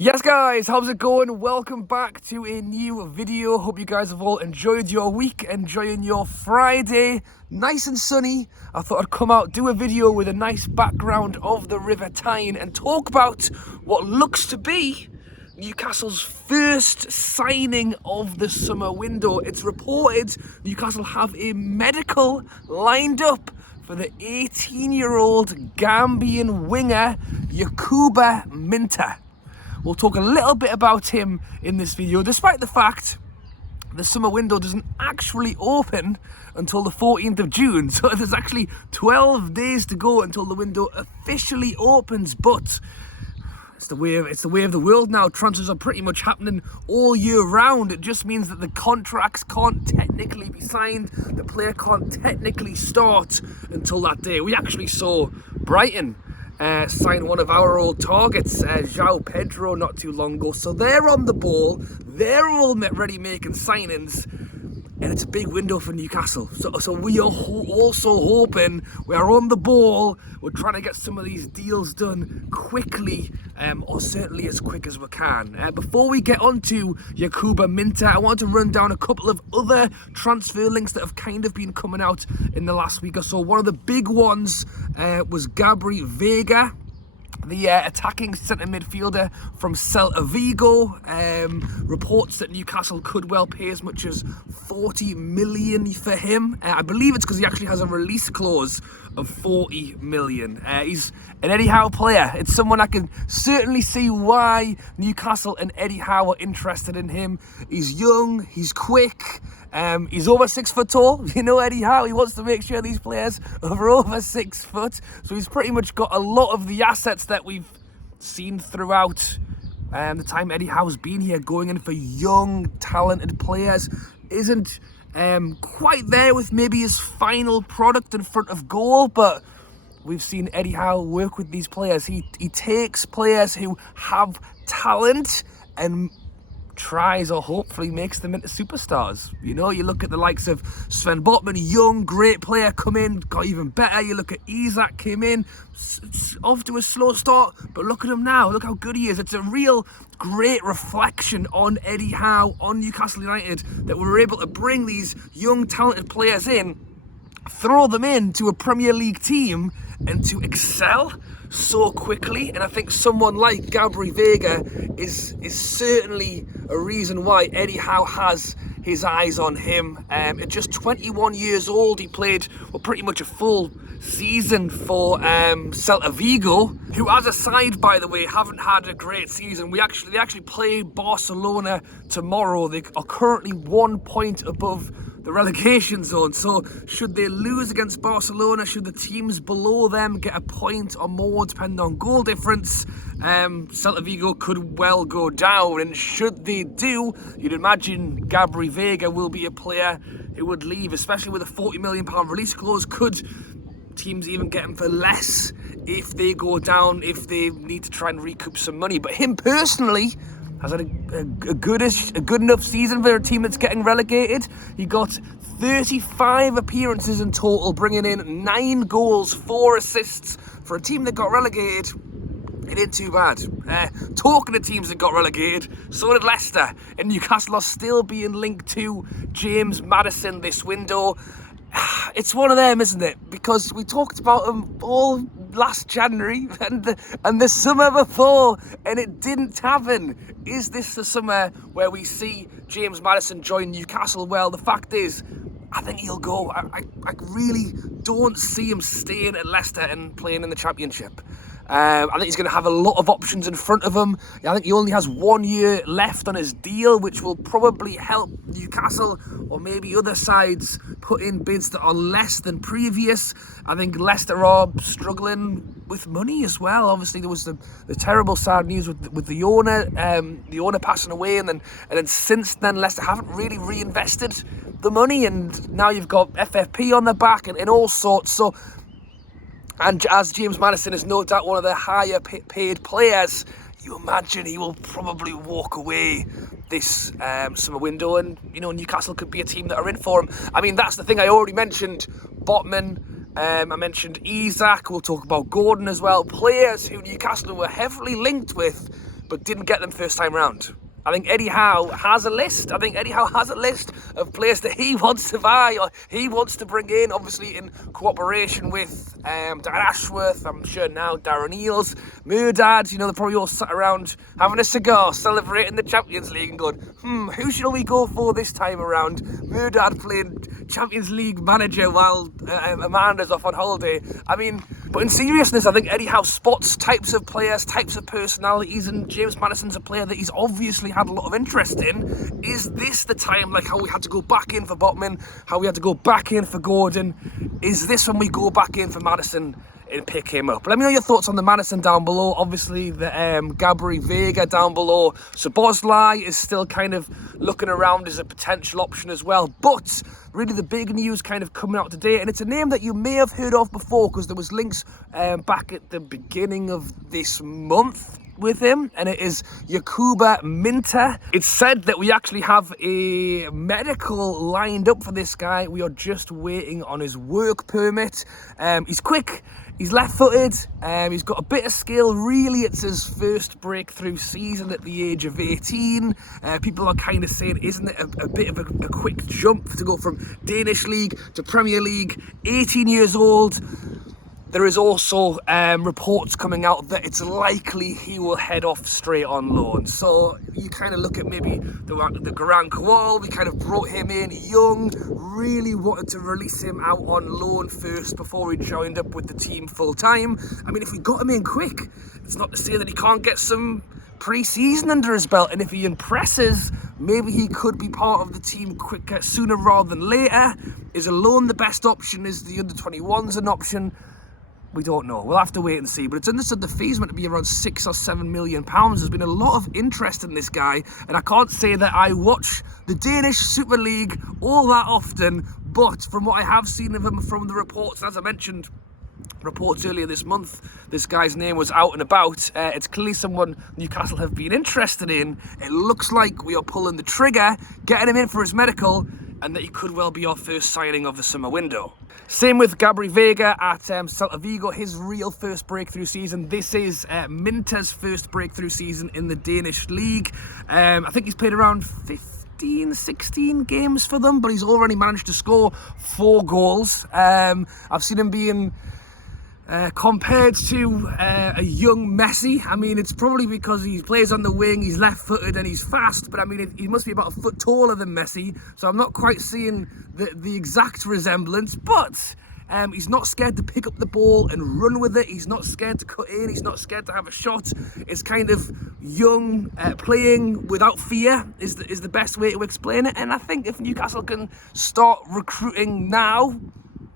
Yes guys, how's it going? Welcome back to a new video. Hope you guys have all enjoyed your week, enjoying your Friday. Nice and sunny. I thought I'd come out, do a video with a nice background of the River Tyne and talk about what looks to be Newcastle's first signing of the summer window. It's reported Newcastle have a medical lined up for the 18-year-old Gambian winger Yankuba Minteh. We'll talk a little bit about him in this video, despite the fact the summer window doesn't actually open until the 14th of June. So there's actually 12 days to go until the window officially opens. But it's the way of the world now. Transfers are pretty much happening all year round. It just means that the contracts can't technically be signed. The player can't technically start until that day. We actually saw Brighton sign one of our old targets, João Pedro, not too long ago. So they're on the ball, they're all ready making signings, and it's a big window for Newcastle. So we are also hoping we are on the ball. We're trying to get some of these deals done quickly, or certainly as quick as we can. Before we get on to Yankuba Minteh, I want to run down a couple of other transfer links that have kind of been coming out in the last week or so. One of the big ones was Gabri Veiga, the attacking centre midfielder from Celta Vigo. Reports that Newcastle could well pay as much as 40 million for him. I believe it's because he actually has a release clause of 40 million. He's an Eddie Howe player. It's someone I can certainly see why Newcastle and Eddie Howe are interested in him. He's young, he's quick, he's over 6 foot tall. You know Eddie Howe, he wants to make sure these players are over 6 foot. So he's pretty much got a lot of the assets that we've seen throughout the time Eddie Howe's been here, going in for young, talented players. Isn't quite there with maybe his final product in front of goal, but we've seen Eddie Howe work with these players. He takes players who have talent and tries or hopefully makes them into superstars. You know, you look at the likes of Sven Botman, young, great player, come in, got even better. You look at Isak, came in, off to a slow start, but look at him now, look how good he is. It's a real great reflection on Eddie Howe, on Newcastle United, that we were able to bring these young, talented players in, throw them into a Premier League team, and to excel so quickly. And I think someone like Gabri Veiga is certainly a reason why Eddie Howe has his eyes on him. At just 21 years old, he played pretty much a full season for Celta Vigo, who as a side, by the way, haven't had a great season. They actually play Barcelona tomorrow. They are currently 1 point above the relegation zone. So should they lose against Barcelona, should the teams below them get a point or more, depending on goal difference, Celta Vigo could well go down. And should they do, you'd imagine Gabri Veiga will be a player who would leave, especially with a £40 million release clause. Could teams even get him for less if they go down, if they need to try and recoup some money? But him personally has had a good enough season for a team that's getting relegated. He got 35 appearances in total, bringing in 9 goals, 4 assists. For a team that got relegated, it ain't too bad. Talking to teams that got relegated, so did Leicester. And Newcastle are still being linked to James Maddison this window. It's one of them, isn't it? Because we talked about him all last January and the summer before, and it didn't happen. Is this the summer where we see James Maddison join Newcastle? Well, the fact is, I think he'll go. I really don't see him staying at Leicester and playing in the Championship. I think he's going to have a lot of options in front of him. I think he only has 1 year left on his deal, which will probably help Newcastle or maybe other sides put in bids that are less than previous. I think Leicester are struggling with money as well. Obviously, there was the terrible sad news with the owner passing away, and then since then Leicester haven't really reinvested the money, and now you've got FFP on the back and all sorts. So, and as James Maddison is no doubt one of the higher paid players, you imagine he will probably walk away this summer window, and you know, Newcastle could be a team that are in for him. I mean, that's the thing. I already mentioned Botman. I mentioned Isak. We'll talk about Gordon as well. Players who Newcastle were heavily linked with but didn't get them first time round. I think Eddie Howe has a list. I think Eddie Howe has a list of players that he wants to buy or he wants to bring in, obviously in cooperation with Dan Ashworth, I'm sure now Darren Eales, Murdad. You know, they're probably all sat around having a cigar, celebrating the Champions League and going, who shall we go for this time around? Murdad playing Champions League manager while Amanda's off on holiday. I mean, but in seriousness, I think Eddie Howe spots types of players, types of personalities, and James Maddison's a player that he's obviously had a lot of interest in. Is this the time, like how we had to go back in for Botman, how we had to go back in for Gordon? Is this when we go back in for Maddison and pick him up? Let me know your thoughts on the Maddison down below. Obviously, the Gabri Veiga down below. So Boslai is still kind of looking around as a potential option as well. But really the big news kind of coming out today, and it's a name that you may have heard of before because there was links back at the beginning of this month with him, and it is Yankuba Minteh. It's said that we actually have a medical lined up for this guy. We are just waiting on his work permit. He's quick, he's left-footed, he's got a bit of skill. Really, it's his first breakthrough season at the age of 18. People are kind of saying, isn't it a bit of a quick jump to go from Danish League to Premier League? 18 years old. There is also reports coming out that it's likely he will head off straight on loan. So you kind of look at maybe the Grand Koal. We kind of brought him in young, really wanted to release him out on loan first before he joined up with the team full time. I mean, if we got him in quick, it's not to say that he can't get some pre-season under his belt, and if he impresses, maybe he could be part of the team quicker, sooner rather than later. Is a loan the best option? Is the under-21s an option? We don't know. We'll have to wait and see. But it's understood the fee's meant to be around £6 or £7 million. There's been a lot of interest in this guy, and I can't say that I watch the Danish Super League all that often, but from what I have seen of him from the reports, as I mentioned, reports earlier this month, this guy's name was out and about. It's clearly someone Newcastle have been interested in. It looks like we are pulling the trigger, getting him in for his medical, and that he could well be our first signing of the summer window. Same with Gabri Veiga at Celta Vigo, his real first breakthrough season. This is Minteh's first breakthrough season in the Danish league. I think he's played around 16 games for them, but he's already managed to score 4 goals. I've seen him being compared to a young Messi. I mean, it's probably because he plays on the wing, he's left-footed and he's fast, but I mean, he must be about a foot taller than Messi, so I'm not quite seeing the exact resemblance, but he's not scared to pick up the ball and run with it. He's not scared to cut in, he's not scared to have a shot. It's kind of young, playing without fear is the best way to explain it, and I think if Newcastle can start recruiting now,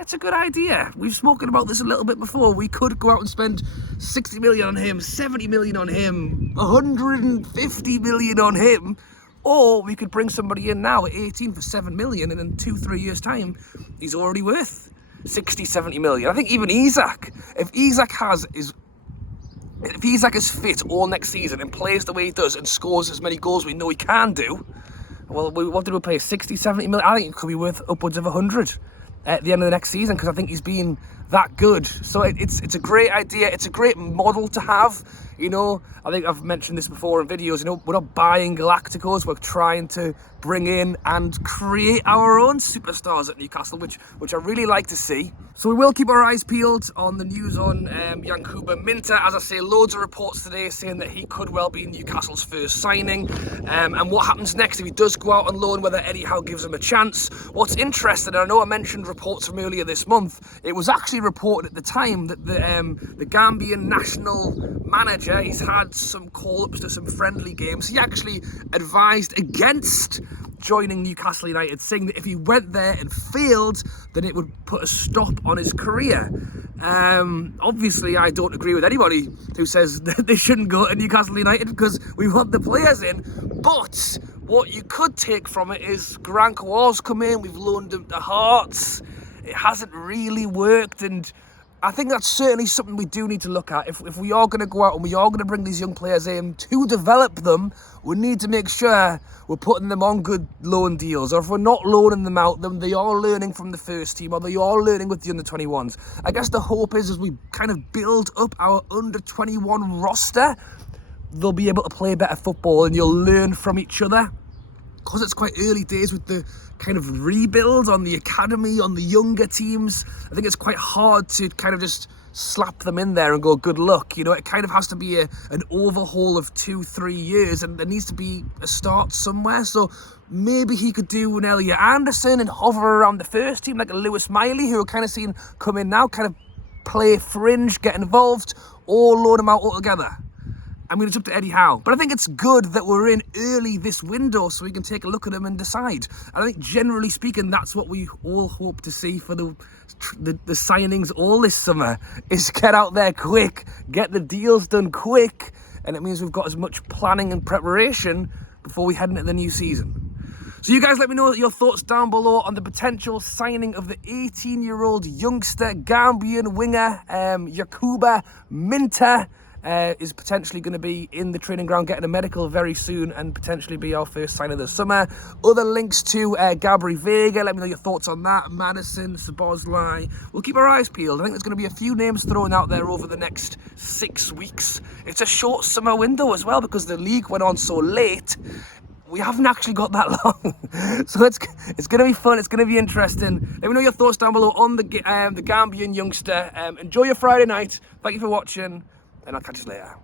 it's a good idea. We've spoken about this a little bit before. We could go out and spend 60 million on him, 70 million on him, 150 million on him, or we could bring somebody in now at 18 for 7 million, and in 2-3 years time, he's already worth 60, 70 million. I think even Isak, if Isak is fit all next season and plays the way he does and scores as many goals we know he can do, well, what did we pay, 60, 70 million? I think it could be worth upwards of 100 at the end of the next season, because I think he's been that good. So it's a great idea. It's a great model to have. You know, I think I've mentioned this before in videos. You know, we're not buying Galacticos. We're trying to bring in and create our own superstars at Newcastle, which I really like to see. So we will keep our eyes peeled on the news on Yankuba Minteh. As I say, loads of reports today saying that he could well be Newcastle's first signing. And what happens next if he does go out on loan, whether Eddie Howe gives him a chance. What's interesting, I know I mentioned reports from earlier this month, it was actually reported at the time that the Gambian national manager, he's had some call-ups to some friendly games. He actually advised against joining Newcastle United, saying that if he went there and failed, then it would put a stop on his career. Obviously, I don't agree with anybody who says that they shouldn't go to Newcastle United because we want the players in. But what you could take from it is Grand Koal's come in, we've loaned him to Hearts. It hasn't really worked, and I think that's certainly something we do need to look at. If we are going to go out and we are going to bring these young players in to develop them, we need to make sure we're putting them on good loan deals. Or if we're not loaning them out, then they are learning from the first team, or they are learning with the under-21s. I guess the hope is as we kind of build up our under-21 roster, they'll be able to play better football and you'll learn from each other. Because it's quite early days with the kind of rebuild on the academy, on the younger teams, I think it's quite hard to kind of just slap them in there and go, good luck. You know, it kind of has to be an overhaul of 2-3 years, and there needs to be a start somewhere. So maybe he could do an Elliot Anderson and hover around the first team, like a Lewis Miley, who we're kind of seeing come in now, kind of play fringe, get involved, or load him out altogether. I mean, it's up to Eddie Howe. But I think it's good that we're in early this window so we can take a look at them and decide. And I think, generally speaking, that's what we all hope to see for the signings all this summer, is get out there quick, get the deals done quick, and it means we've got as much planning and preparation before we head into the new season. So you guys let me know your thoughts down below on the potential signing of the 18-year-old youngster Gambian winger, Yankuba Minteh. Is potentially going to be in the training ground getting a medical very soon and potentially be our first sign of the summer. Other links to Gabri Veiga, let me know your thoughts on that. Maddison, Sabozlai. We'll keep our eyes peeled. I think there's going to be a few names thrown out there over the next 6 weeks. It's a short summer window as well because the league went on so late. We haven't actually got that long. So it's going to be fun. It's going to be interesting. Let me know your thoughts down below on the Gambian youngster. Enjoy your Friday night. Thank you for watching. And I'll catch you later.